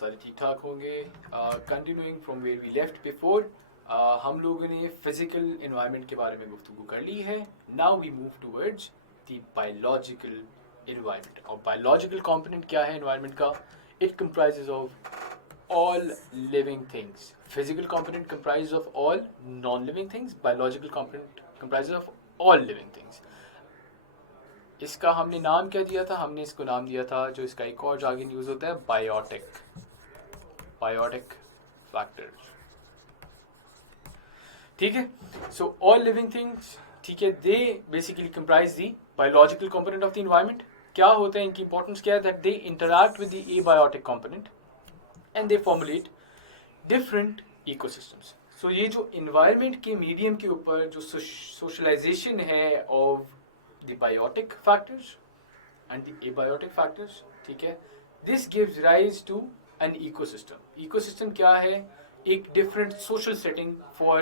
सारे ठीक ठाक होंगे। Continuing from where we left before, हम लोगों ने फिजिकल इन्वायरमेंट के बारे में गुफ्तगू कर ली है। Now we move towards the biological environment. और बायोलॉजिकल कंपोनेंट क्या है इन्वायरमेंट का? It comprises of all living things. Physical component comprises of all non-living things. Biological component comprises of all living things. इसका हमने नाम क्या दिया था? हमने इसको नाम दिया था, जो इसका एक और जार्गन यूज होता है, बायोटिक फैक्टर्स। ठीक है, सो ऑल लिविंग थिंग्स, ठीक है, they basically comprise the biological component of the environment. क्या होता है, इनकी इंपॉर्टेंस क्या है? That they interact with the abiotic component and they formulate different ecosystems. So ये जो environment के medium के ऊपर जो socialization है of the biotic factors and the abiotic factors, ठीक है, this gives rise to an ecosystem. Ecosystem क्या है? एक different social setting for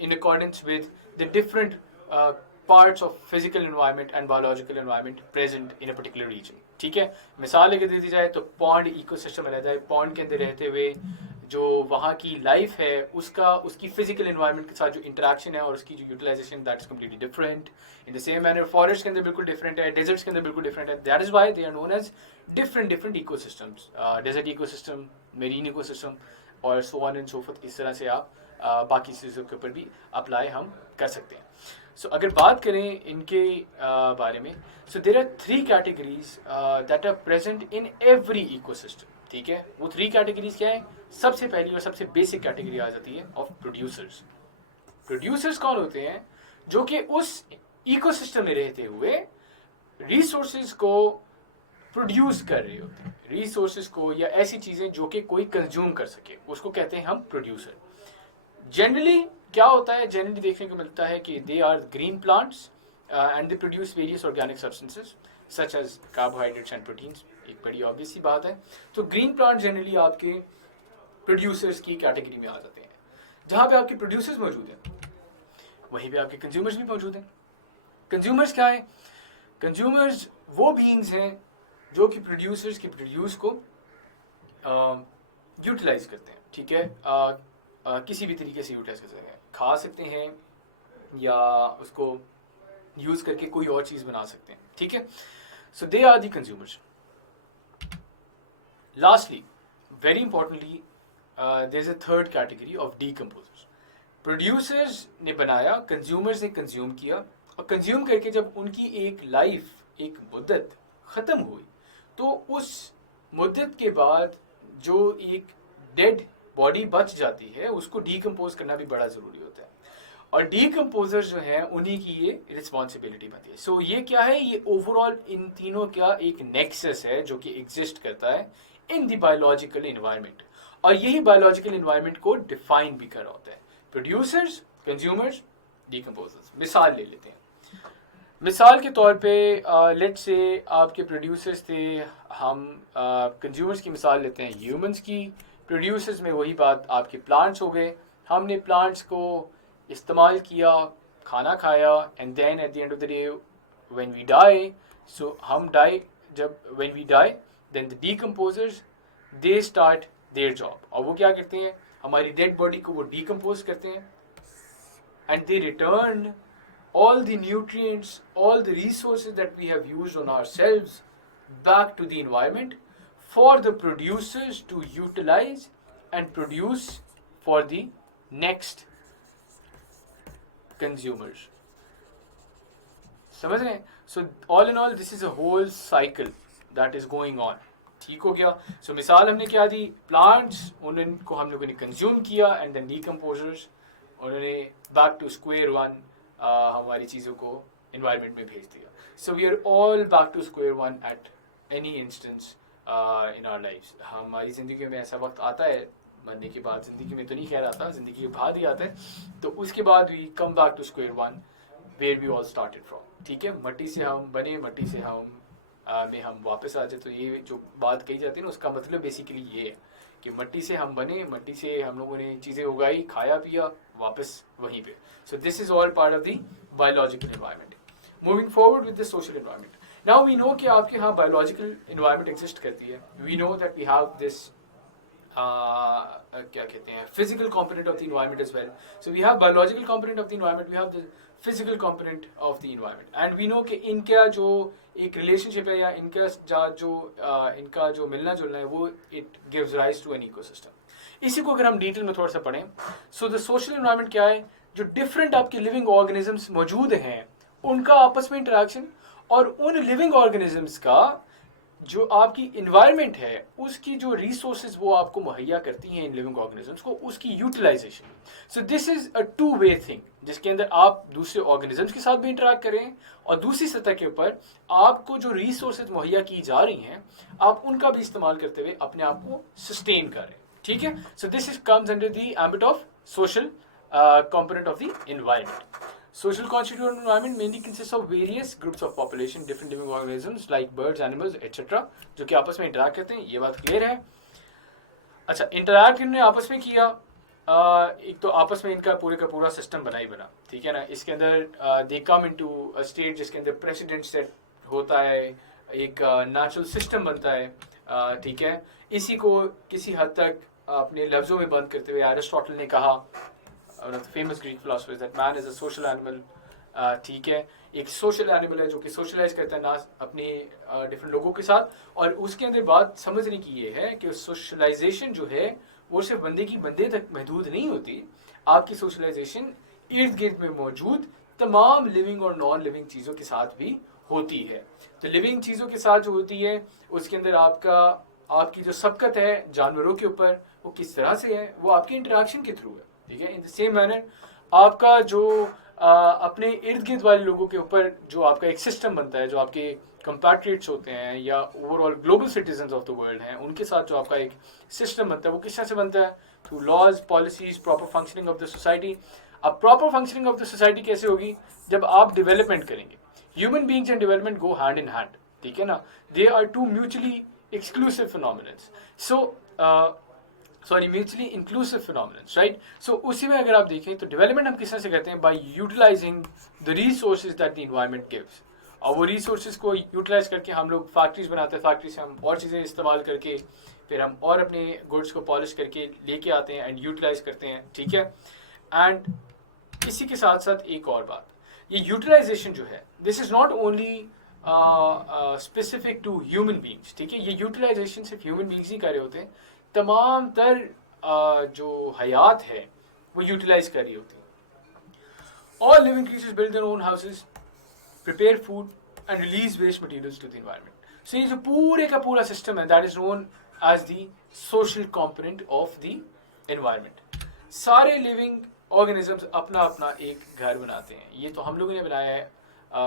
in accordance with the different parts of physical environment and biological environment present in a particular region. ठीक है, मिसाल लेके दे दी जाए तो पॉन्ड इकोसिस्टम रहता है। पॉन्ड के अंदर रहते हुए जो वहाँ की लाइफ है उसकी फिजिकल एनवायरनमेंट के साथ जो इंटरेक्शन है और उसकी जो utilization, that is completely different. In the same manner forest के अंदर बिल्कुल डिफरेंट है, डेजर्ट्स के अंदर बिल्कुल डिफरेंट है। That is why they are known as different ecosystems, desert ecosystem, marine ecosystem और so on and so forth. इस तरह से आप बाकी चीज़ों के ऊपर भी अप्लाई हम कर सकते हैं। सो अगर बात करें इनके बारे में, so there are 3 categories that are present in every ecosystem. ठीक है, वो 3 कैटेगरीज क्या है? सबसे पहली और सबसे बेसिक कैटेगरी आ जाती है ऑफ प्रोड्यूसर्स। प्रोड्यूसर्स कौन होते हैं? जो कि उस इकोसिस्टम में रहते हुए रिसोर्सेज को प्रोड्यूस कर रहे होते हैं, रिसोर्सेज को या ऐसी चीजें जो कि कोई कंज्यूम कर सके, उसको कहते हैं हम प्रोड्यूसर। जनरली क्या होता है? जनरली देखने को मिलता है कि they are green plants and they produce various organic substances such as carbohydrates and proteins. एक बड़ी ऑब्वियस सी बात है। तो ग्रीन प्लांट जनरली आपके प्रोड्यूसर्स की कैटेगरी में आ जाते हैं। जहाँ पे आपके प्रोड्यूसर्स मौजूद हैं वहीं पे आपके कंज्यूमर्स भी मौजूद हैं। कंज्यूमर्स क्या है? कंज्यूमर्स वो बीइंग्स हैं जो कि प्रोड्यूसर्स के प्रोड्यूस को यूटिलाइज करते हैं। ठीक है, किसी भी तरीके से यूटिलाइज कर सकते हैं, खा सकते हैं या उसको यूज करके कोई और चीज बना सकते हैं। ठीक है, so they are the consumers. Lastly, very importantly, there is a third category of decomposers. Producers ने बनाया, कंज्यूमर्स ने कंज्यूम किया, और कंज्यूम करके जब उनकी एक लाइफ, एक मुद्दत खत्म हुई, तो उस मुद्दत के बाद जो एक डेड बॉडी बच जाती है उसको डीकम्पोज करना भी बड़ा ज़रूरी होता है। और डीकम्पोजर जो है उन्हीं की ये रिस्पॉन्सिबिलिटी बनती है। सो ये क्या है? ये ओवरऑल इन तीनों का एक नेक्सस है जो कि एग्जिस्ट करता है इन द बायोलॉजिकल इन्वायरमेंट, और यही बायोलॉजिकल इन्वायरमेंट को डिफाइन भी कर रहा होता है। Producers, consumers, decomposers. मिसाल ले लेते हैं। मिसाल के तौर पे लेट्स से आपके प्रोड्यूसर्स थे, हम कंज्यूमर्स की मिसाल लेते हैं ह्यूमंस की। प्रोड्यूसर्स में वही बात, आपके प्लांट्स हो गए। हमने प्लांट्स को इस्तेमाल किया, खाना खाया, and then at the end of the day when we die, so हम डाई, जब when we die then the decomposers they start their job. और वो क्या करते हैं? हमारी डेड बॉडी को वो डीकम्पोज करते हैं and they return all the nutrients, all the resources that we have used on ourselves back to the environment for the producers to utilize and produce for the next consumers. समझ रहे हैं? So all in all this is a whole cycle that is going on. ठीक हो गया? So मिसाल हमने क्या दी? Plants, उनको हम लोगों ने consume किया and then decomposers उन्होंने back to square one हमारी चीज़ों को इन्वायरमेंट में भेज दिया। So we are all back to square one at any instance in our lifes. हमारी ज़िंदगी में ऐसा वक्त आता है, मरने के बाद, ज़िंदगी में तो नहीं खैर आता, ज़िंदगी के बाद ही आता है, तो उसके बाद we come back to square one where we all started from. ठीक है, मट्टी से हम बने, मट्टी से हम वापस आ जाए। तो ये जो बात कही जाती है ना, उसका मतलब बेसिकली ये है कि मट्टी से हम बने, मट्टी से हम लोगों ने चीज़ें उगाई, खाया पिया, वापस वहीं पे। So this is all part of the biological environment. Moving forward with the social environment. Now we know कि आपके यहाँ बायोलॉजिकल इन्वायरमेंट एग्जिस्ट करती है. We know that we have this क्या कहते हैं physical component of the environment as well. So we have biological component of the environment, we have the physical component of the environment, and we know कि इनका जो एक relationship है या इनका जो मिलना जुलना है वो it gives rise to an ecosystem. इसी को अगर हम डिटेल में थोड़ा सा पढ़ें, सो द सोशल इन्वायरमेंट क्या है, जो डिफरेंट आपके लिविंग ऑर्गेनिजम्स मौजूद हैं उनका आपस में इंटरेक्शन, और उन लिविंग ऑर्गेनिजम्स का जो आपकी इन्वायरमेंट है उसकी जो रिसोर्सेज वो आपको मुहैया करती हैं इन लिविंग ऑर्गेनिजम्स को, उसकी utilization. So this is a two way thing, जिसके अंदर आप दूसरे ऑर्गेनिजम्स के साथ भी इंटरेक्ट करें और दूसरी सतह के ऊपर आपको जो रिसोर्सेज मुहैया की जा रही हैं आप उनका भी इस्तेमाल करते हुए अपने आप को सस्टेन करें. ठीक है. सो this is comes under the ambit of social component of the environment. Social constituent environment mainly consists of various groups of population, different living organisms like birds, animals, etc. जो कि आपस में इंटरैक्ट करते हैं. ये बात क्लियर है. अच्छा, इंटरैक्ट इन्होंने आपस में किया, एक तो आपस में इनका पूरे का पूरा सिस्टम बना. ठीक है ना. इसके अंदर दे कम इनटू अ स्टेट जिसके अंदर प्रेसिडेंट सेट होता है, एक नेचुरल सिस्टम बनता है. ठीक है. इसी को किसी हद तक अपने लफ्जों में बंद करते हुए एरिस्टोटल ने कहा, one of the famous Greek philosophers, that man is a social animal. ठीक है. एक सोशल एनिमल है जो कि सोशलाइज करता है ना अपने डिफरेंट लोगों के साथ, और उसके अंदर बात समझने की ये है कि सोशलाइजेशन जो है वो सिर्फ बंदे तक महदूद नहीं होती. आपकी सोशलाइजेशन इर्द गिर्द में मौजूद तमाम लिविंग और नॉन लिविंग चीज़ों के साथ भी होती है. तो लिविंग चीज़ों के साथ जो होती है उसके अंदर आपकी जो सबकत है जानवरों के ऊपर वो किस तरह से है, वो आपके इंटरेक्शन के थ्रू है. ठीक है. इन द सेम मैनर आपका जो अपने इर्द गिर्द वाले लोगों के ऊपर जो आपका एक सिस्टम बनता है, जो आपके कंपैट्रिएट्स होते हैं या overall global citizens of the world हैं, उनके साथ जो आपका एक सिस्टम बनता है वो किस तरह से बनता है, through laws, policies, proper functioning of the society. अब proper functioning of the society कैसे होगी, जब आप डेवलपमेंट करेंगे. Human beings and development go hand in hand. ठीक है ना. They are two mutually exclusive phenomenons. Mutually inclusive phenomenons, right. So उसी में अगर आप देखें तो डेवलपमेंट हम किस तरह से करते हैं, by utilizing the resources that the environment gives. और वो रिसोर्सेज को यूटिलाइज करके हम लोग फैक्ट्रीज बनाते हैं, फैक्ट्री से हम और चीज़ें इस्तेमाल करके फिर हम और अपने गुड्स को पॉलिश करके लेके आते हैं एंड यूटिलाइज करते हैं. ठीक है. एंड इसी के साथ साथ एक और बात, ये यूटिलाइजेशन जो है this is not only specific to human beings. ठीक है. ये यूटिलाइजेशन सिर्फ ह्यूमन बींग्स ही कर रहे होते हैं, तमाम तर जो हयात है वो यूटिलाइज कर रही होती है. All living creatures build their own houses, prepare food and release waste materials to the environment. So ये जो पूरे का पूरा सिस्टम है that is known as the social component of the environment. सारे लिविंग ऑर्गेनिजम्स अपना अपना एक घर बनाते हैं. ये तो हम लोगों ने बनाया है.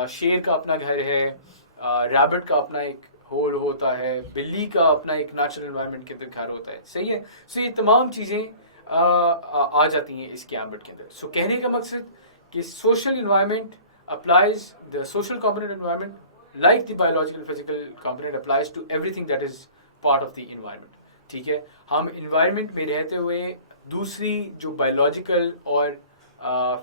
शेर का अपना घर है, रैबिट का अपना एक होल होता है, बिल्ली का अपना एक नेचुरल एनवायरनमेंट के अंदर घर होता है. सही है. सो ये तमाम चीज़ें आ जाती हैं इसके एम्बिट के अंदर. सो कहने का मकसद कि social environment applies the social component environment like the biological physical component applies to everything that is part of the environment. ठीक है. हम इन्वायरमेंट में रहते हुए दूसरी जो बायोलॉजिकल और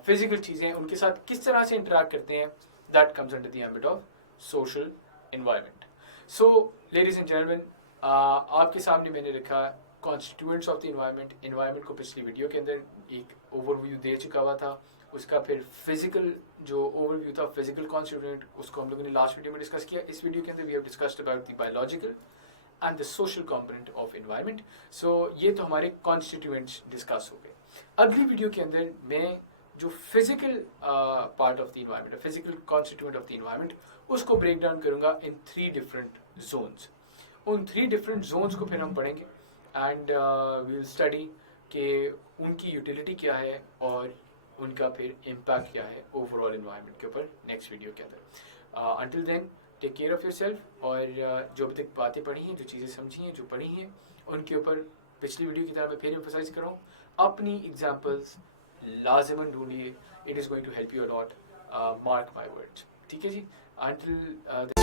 फिजिकल चीज़ें हैं उनके साथ किस तरह से इंटरेक्ट करते हैं, that comes under the ambit of social environment. So ladies and gentleman, आपके सामने मैंने रखा constituents of the environment. Environment को पिछली वीडियो के अंदर एक ओवरव्यू दे चुका हुआ था. उसका फिर फिजिकल जो ओवरव्यू था, फिजिकल कॉन्स्टिट्यूएंट, उसको हम लोगों ने लास्ट वीडियो में डिस्कस किया. इस वीडियो के अंदर we have discussed about the biological and the social component of environment. So ये तो हमारे कॉन्स्टिट्यूएंट्स डिस्कस हो गए. अगली वीडियो के अंदर मैं जो physical part of the environment, physical constituent of the environment, उसको ब्रेक डाउन करूंगा इन 3 डिफरेंट जोन्स. उन 3 डिफरेंट जोन्स को फिर हम पढ़ेंगे एंड वी विल स्टडी कि उनकी यूटिलिटी क्या है और उनका फिर इम्पैक्ट क्या है ओवरऑल इन्वायरमेंट के ऊपर नेक्स्ट वीडियो के अंदर. Until then take care of yourself. और जो अभी तक बातें पढ़ी हैं, जो चीज़ें समझी हैं, जो पढ़ी हैं, उनके ऊपर पिछली वीडियो की तरह मैं फिर एम्फसाइज कर रहा हूँ, अपनी एग्जाम्पल्स लाजिमन ढूंढिए. It is going to help you a lot. Mark my words. ठीक है जी. Until